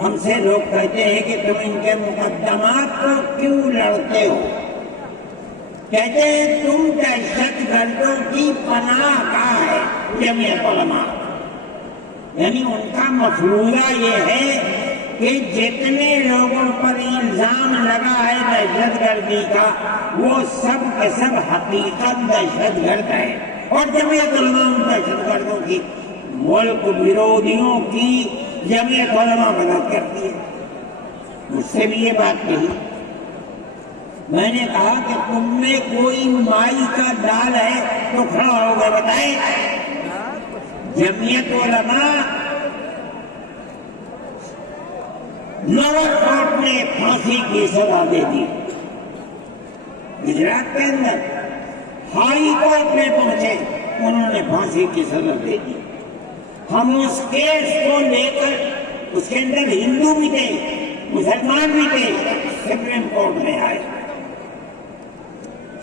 ہم سے لوگ کہتے ہیں کہ تم ان کے مقدمات کو کیوں لڑتے ہو؟ کہتے ہیں تم دہشت گردوں کی پناہ گاہ ہے جمعیت علماء، یعنی ان کا مفروضہ یہ ہے کہ جتنے لوگوں پر الزام لگا ہے دہشت گردی کا وہ سب کے سب حقیقت دہشت گرد ہے، اور جمعیت علماء ان دہشت گردوں کی ملک ویرودھیوں کی جمعیت علماء مدد کرتی ہے۔ مجھ سے بھی یہ بات کہی، میں نے کہا کہ تم میں کوئی مائی کا ڈال ہے تو کھڑا ہو گئے بتائے۔ جمعیت علماء لوور کورٹ نے پھانسی کی سزا دے دی، گجرات کے اندر ہائی کورٹ میں پہنچے، انہوں نے پھانسی کی سزا دے دی۔ ہم اس کیس کو لے کر، اس کے اندر ہندو بھی تھے مسلمان بھی تھے، سپریم کورٹ میں آئے۔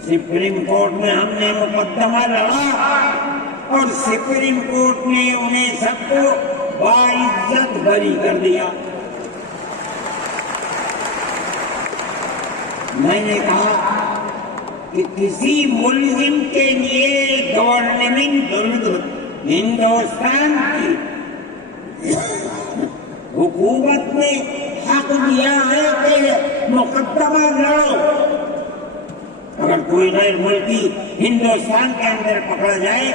سپریم کورٹ میں ہم نے مقدمہ لڑا اور سپریم کورٹ نے انہیں سب کو باعزت بری کر دیا۔ میں نے کہا کہ کسی ملزم کے لیے گورنمنٹ ہندوستان کی حکومت نے حق دیا ہے کہ مقدمہ لڑو۔ اگر کوئی غیر ملکی ہندوستان کے اندر پکڑا جائے،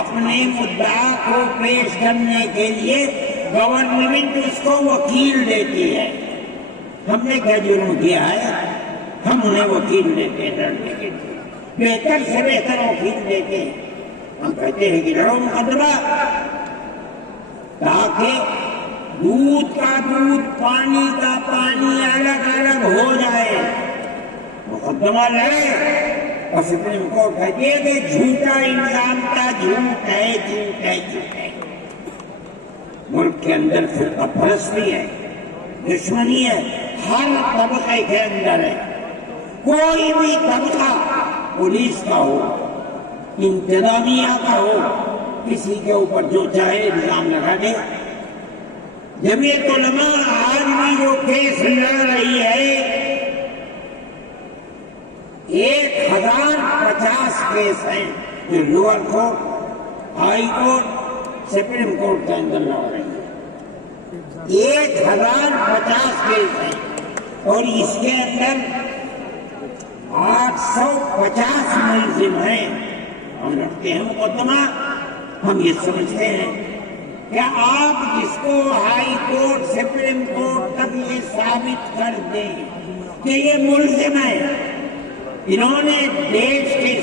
اپنے مدعا کو پیش کرنے کے لیے گورنمنٹ اس کو وکیل دیتی ہے۔ ہم نے کیا جرم کیا ہے؟ ہم انہیں وکیل دیتے ہیں لڑنے کے لیے، بہتر سے بہتر وکیل دیتے ہیں۔ ہم کہتے ہیں کہ لڑو مقدمہ، تاکہ دودھ کا دودھ پانی کا پانی الگ الگ ہو جائے۔ مقدمہ لڑے اور سپریم کورٹ کہتی ہے کہ جھوٹا الزام کا جھوٹ ہے، جھوٹ ہے، جھوٹ ہے۔ ملک کے اندر فرقہ پرستی ہے، دشمنی ہے، ہر طبقے کے اندر ہے۔ کوئی بھی طبقہ پولیس کا ہو، انتظامیہ کا ہو، کسی کے اوپر جو چاہے الزام لگا دے۔ جمعیت علماء آج بھی جو کیس لڑ رہی ہے، 1050 کیس ہیں جو lower court, high court, supreme court کے اندر لڑ رہی ہے۔ 1050 کیس ہیں اور اس کے اندر 850 ملزم ہیں۔ ہم لڑتے ہیں مقدمہ، ہم یہ سمجھتے ہیں کہ آپ جس کو ہائی کورٹ سپریم کورٹ تک یہ ثابت کر دیں کہ یہ ملزم ہے، انہوں نے دیش کے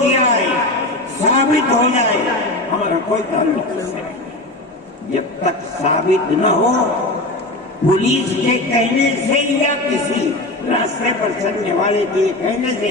کیا ہے، ثابت ہو جائے، ہمارا کوئی تعلق نہیں۔ جب تک ثابت نہ ہو، پولیس کے کہنے سے یا کسی راستے پر چلنے والے کے کہنے سے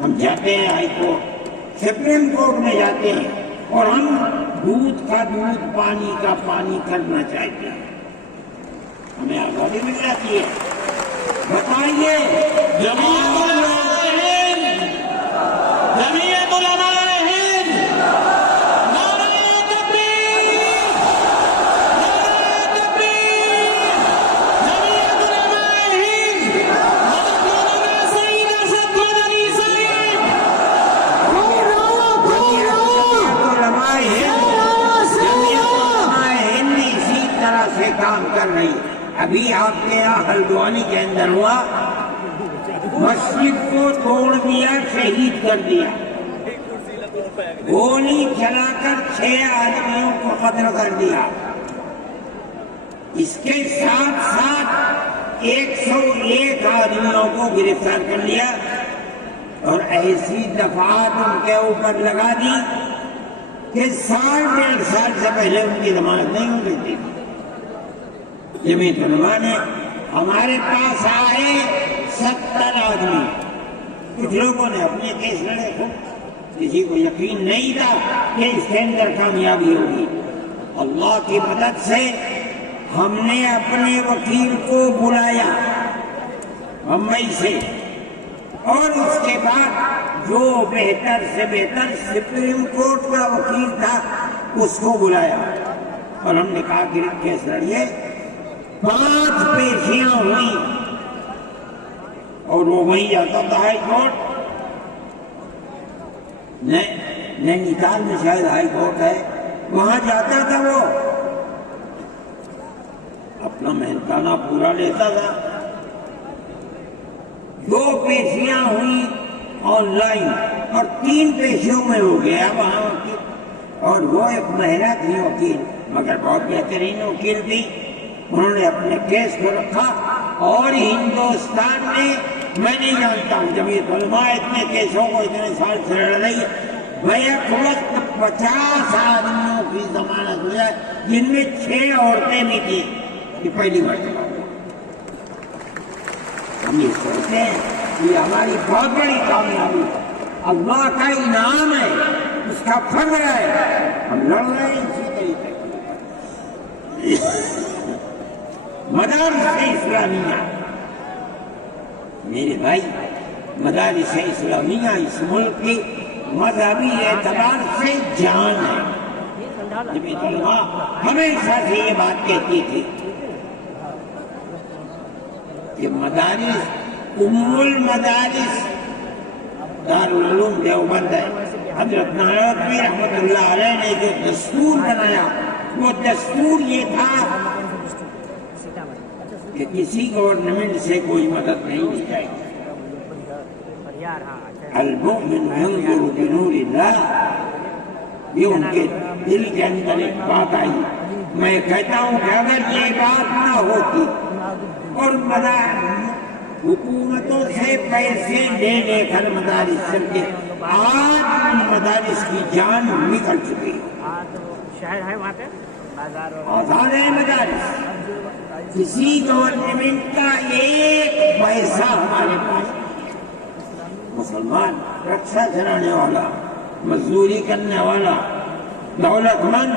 ہم جاتے ہیں ہائی کورٹ، سپریم کورٹ میں جاتے ہیں اور ہم دودھ کا دودھ پانی کا پانی کرنا چاہتے ہیں، ہمیں آزادی مل جاتی ہے۔ بتائیے، جمعیت علماء ہند، جمعیت علماء ہند، نعرہ تکبیر، نعرہ تکبیر، جمعیت علماء ہند، حضرت مولانا سعید اسد مدنی صاحب، جمعیت علماء ہند اسی طرح سے کام کر رہی ہے۔ ابھی آپ کے یہاں ہلدوانی کے اندر ہوا، مسجد کو توڑ دیا، شہید کر دیا، گولی چلا کر 6 آدمیوں کو قتل کر دیا۔ اس کے ساتھ ساتھ 101 آدمیوں کو گرفتار کر لیا اور ایسی دفعات ان کے اوپر لگا دی کہ 1.5 سال سے پہلے ان کی ضمانت نہیں ہو سکتی تھی۔ جمعیت علماء نے ہمارے پاس آئے 70 آدمی، کچھ لوگوں نے اپنے کیس لڑے، کسی کو یقین نہیں تھا کہ اس کے اندر کامیابی ہوگی۔ اللہ کی مدد سے ہم نے اپنے وکیل کو بلایا ممبئی سے، اور اس کے بعد جو بہتر سے بہتر سپریم کورٹ کا وکیل تھا اس کو بلایا اور ہم نے کہا کہ کیس لڑیے. 5 پیشیاں ہوئی اور وہ وہیں جاتا تھا ہائی کورٹ. نینی تال میں شاید ہائی کورٹ ہے, وہاں جاتا تھا, وہ اپنا محنتانہ پورا لیتا تھا. 2 پیشیاں ہوئی آن لائن اور 3 پیشیوں میں ہو گیا وہاں وکیل. اور وہ ایک مہرہ تھی وکیل, مگر بہت بہترین وکیل تھی. انہوں نے اپنے کیس کو رکھا اور ہندوستان میں, میں نہیں جانتا ہوں جمعیت علماء اتنے کیسوں کو اتنے سال سے لڑ رہی ہے, بیک وقت 50 آدمیوں کی ضمانت ہو جائے, جن میں 6 عورتیں بھی تھیں. یہ پہلی مرتبہ ہوا. ہم یہ سوچتے ہیں یہ ہماری بہت بڑی کامیابی ہے, اللہ کا انعام ہے, اس کا فضل ہے. ہم لڑ رہے ہیں اسی طریقے. مدارس اسلامیہ, میرے بھائی, مدارس اسلامیہ اس ملک کی مذہبی اعتبار سے جان ہے. جمعیت علماء ہمیشہ سے یہ بات کہتی تھی کہ مدارس, ام المدارس دارالعلوم دیوبند ہے. حضرت نانوتوی رحمۃ اللہ علیہ نے جو دستور بنایا, وہ دستور یہ تھا کہ کسی گورنمنٹ سے کوئی مدد نہیں دی جائے گی. المؤمن ينظر بنور اللہ. یہ ان کے دل کے اندر ایک بات آئی. میں کہتا ہوں کہ اگر یہ بات نہ ہوتی اور حکومتوں سے پیسے لے کر مدارس چلتے, آج ان مدارس کی جان نکل چکی ہے. شہر ہے وہاں پہ آزاد ہے مدارس. کسی گورنمنٹ کا ایک پیسہ ہمارے پاس. مسلمان رکشا چلانے والا, مزدوری کرنے والا, دولت مند,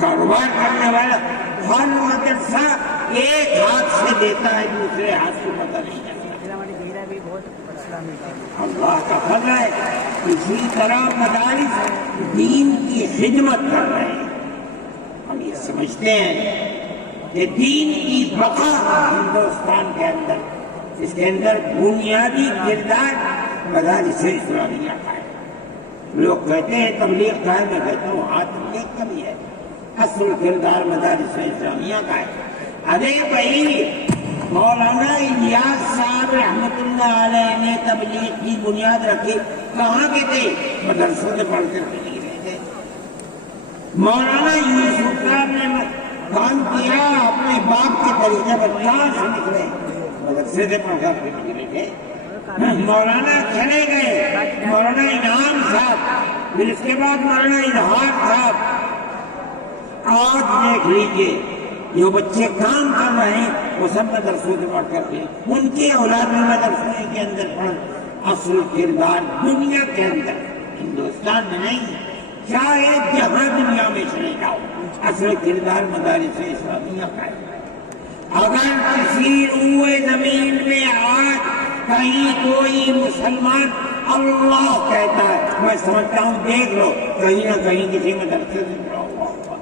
کاروبار کرنے والا, ہر مدرسہ ایک ہاتھ سے دیتا ہے, دوسرے ہاتھ سے پتہ نہیں چلتا. اللہ کا فضل ہے. اسی طرح مدارس دین کی خدمت کر رہے ہیں. ہم یہ سمجھتے ہیں کہ دین کی بقا ہندوستان کے اندر, اس کے اندر بنیادی کردار مدارس اسلامیہ کا ہے. لوگ کہتے ہیں تبلیغ کا ہے, میں کہتا ہوں ہاں تبلیغ کا بھی ہے, اصل کردار مدارس اسلامیہ کا ہے. ارے بھائی, مولانا الیاس صاحب رحمۃ اللہ علیہ نے تبلیغ کی بنیاد رکھی, کہاں کے تھے؟ مدرسوں سے پڑھ کر نہیں رہے تھے. مولانا یوسف صاحب نے کام کیا اپنے باپ کے طریقے پر, کہاں سے نکلے؟ مدرسے سے پڑھ کر نکلے تھے. مولانا چلے گئے, مولانا انعام صاحب, پھر اس کے بعد مولانا اظہار صاحب. آج دیکھ لیجیے جو بچے کام کر رہے ہیں وہ سب مدرسوں سے پڑھ کر کے, ان کی اولاد میں مدرسوں کے اندر پڑھ. اصل کردار دنیا کے اندر, ہندوستان میں نہیں, چاہے جہاں دنیا میں چلے جاؤ, اصل کردار مدارس اسلامیہ کا ہے. اگر کسی روئے زمین میں آج کہیں کوئی مسلمان اللہ کہتا ہے, میں سمجھتا ہوں دیکھ لو کہیں نہ کہیں کسی مدرسے سے جڑا ہوا ہوگا.